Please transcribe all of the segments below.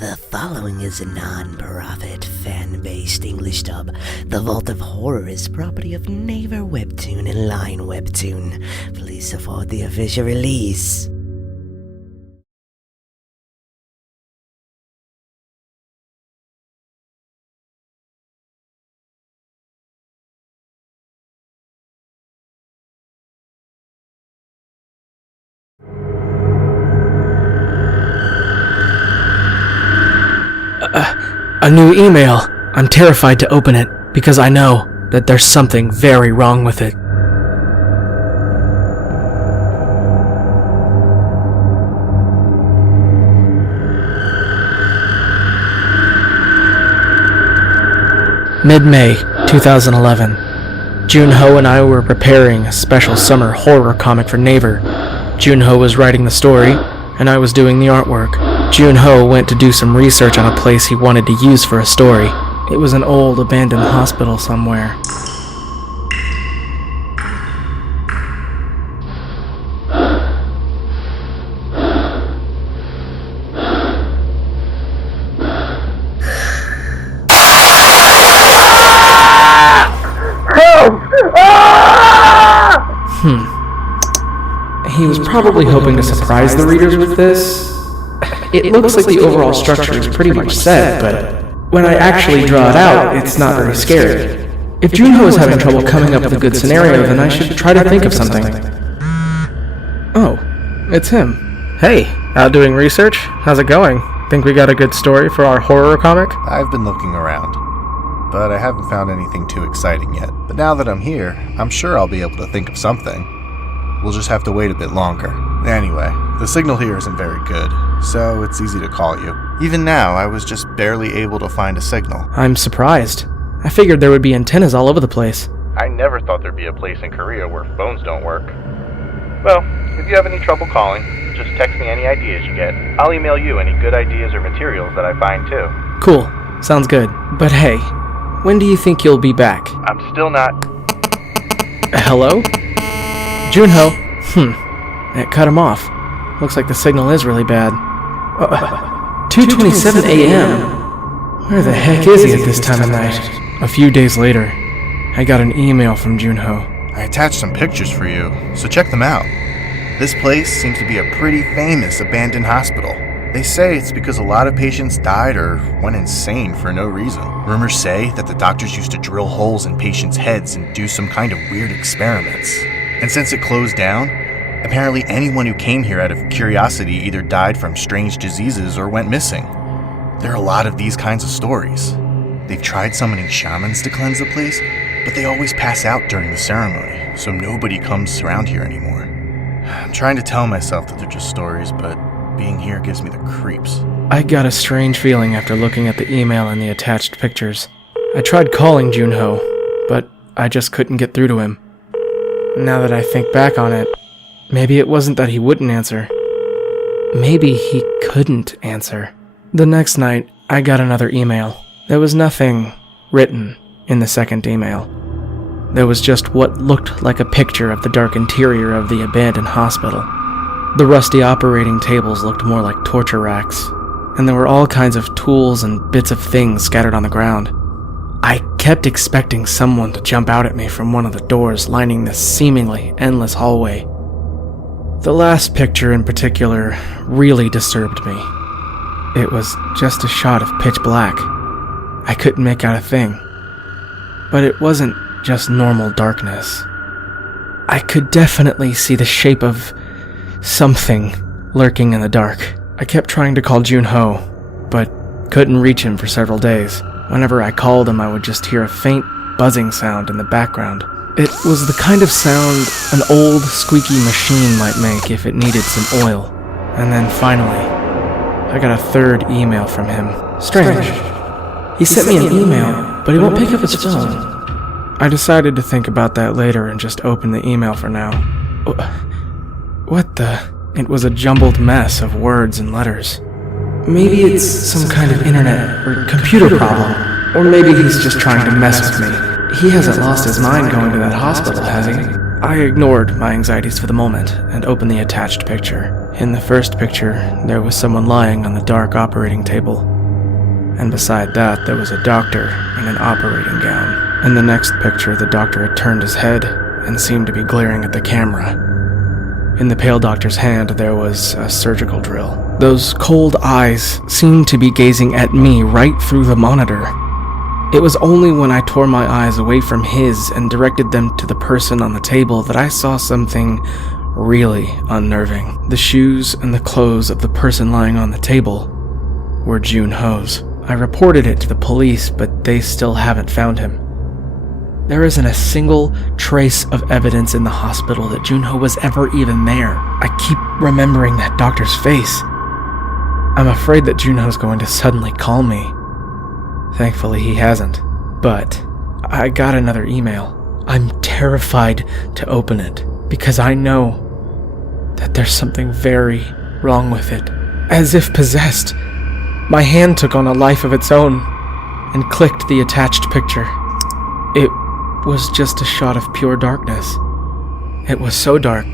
The following is a non-profit, fan-based English dub. The Vault of Horror is property of Naver Webtoon and Line Webtoon. Please support the official release. A new email. I'm terrified to open it because I know that there's something very wrong with it. Mid-May 2011. Joonho and I were preparing a special summer horror comic for Naver. Joonho was writing the story, and I was doing the artwork. Joonho went to do some research on a place he wanted to use for a story. It was an old, abandoned hospital somewhere. He was probably hoping to surprise the readers with this. It looks like the overall structure is pretty much set, but when I actually draw it out, it's not very scary. If Joonho is having trouble coming up with a good scenario, then I should try to think of something. Oh, it's him. Hey, out doing research? How's it going? Think we got a good story for our horror comic? I've been looking around, but I haven't found anything too exciting yet. But now that I'm here, I'm sure I'll be able to think of something. We'll just have to wait a bit longer. Anyway, the signal here isn't very good, so it's easy to call you. Even now, I was just barely able to find a signal. I'm surprised. I figured there would be antennas all over the place. I never thought there'd be a place in Korea where phones don't work. Well, if you have any trouble calling, just text me any ideas you get. I'll email you any good ideas or materials that I find too. Cool. Sounds good. But hey, when do you think you'll be back? I'm still not... Hello? Joonho? It cut him off. Looks like the signal is really bad. 2:27 a.m. Where the heck is he at this time of night? A few days later, I got an email from Joonho. I attached some pictures for you, so check them out. This place seems to be a pretty famous abandoned hospital. They say it's because a lot of patients died or went insane for no reason. Rumors say that the doctors used to drill holes in patients' heads and do some kind of weird experiments. And since it closed down, apparently anyone who came here out of curiosity either died from strange diseases or went missing. There are a lot of these kinds of stories. They've tried summoning shamans to cleanse the place, but they always pass out during the ceremony, so nobody comes around here anymore. I'm trying to tell myself that they're just stories, but being here gives me the creeps. I got a strange feeling after looking at the email and the attached pictures. I tried calling Joonho, but I just couldn't get through to him. Now that I think back on it, maybe it wasn't that he wouldn't answer. Maybe he couldn't answer. The next night, I got another email. There was nothing written in the second email. There was just what looked like a picture of the dark interior of the abandoned hospital. The rusty operating tables looked more like torture racks, and there were all kinds of tools and bits of things scattered on the ground. I kept expecting someone to jump out at me from one of the doors lining this seemingly endless hallway. The last picture in particular really disturbed me. It was just a shot of pitch black. I couldn't make out a thing. But it wasn't just normal darkness. I could definitely see the shape of something lurking in the dark. I kept trying to call Joonho, but couldn't reach him for several days. Whenever I called him, I would just hear a faint buzzing sound in the background. It was the kind of sound an old, squeaky machine might make if it needed some oil. And then finally, I got a third email from him. Strange. He sent me an email, but he won't pick up his phone. I decided to think about that later and just open the email for now. What the? It was a jumbled mess of words and letters. Maybe it's some kind of internet or computer problem. Or maybe he's just trying to mess with me. He hasn't lost his mind going to that hospital, has he? I ignored my anxieties for the moment and opened the attached picture. In the first picture, there was someone lying on the dark operating table, and beside that there was a doctor in an operating gown. In the next picture, the doctor had turned his head and seemed to be glaring at the camera. In the pale doctor's hand, there was a surgical drill. Those cold eyes seemed to be gazing at me right through the monitor. It was only when I tore my eyes away from his and directed them to the person on the table that I saw something really unnerving. The shoes and the clothes of the person lying on the table were Joonho's. I reported it to the police, but they still haven't found him. There isn't a single trace of evidence in the hospital that Joonho was ever even there. I keep remembering that doctor's face. I'm afraid that Joonho's going to suddenly call me. Thankfully, he hasn't. But I got another email. I'm terrified to open it because I know that there's something very wrong with it. As if possessed, my hand took on a life of its own and clicked the attached picture. It was just a shot of pure darkness. It was so dark,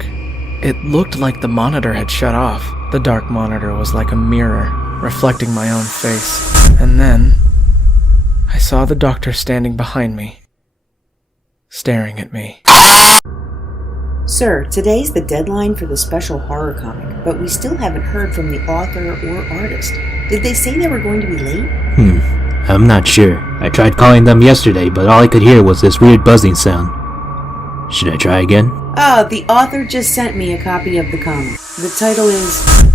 it looked like the monitor had shut off. The dark monitor was like a mirror, reflecting my own face. And then, I saw the doctor standing behind me, staring at me. Sir, today's the deadline for the special horror comic, but we still haven't heard from the author or artist. Did they say they were going to be late? I'm not sure. I tried calling them yesterday, but all I could hear was this weird buzzing sound. Should I try again? The author just sent me a copy of the comic. The title is...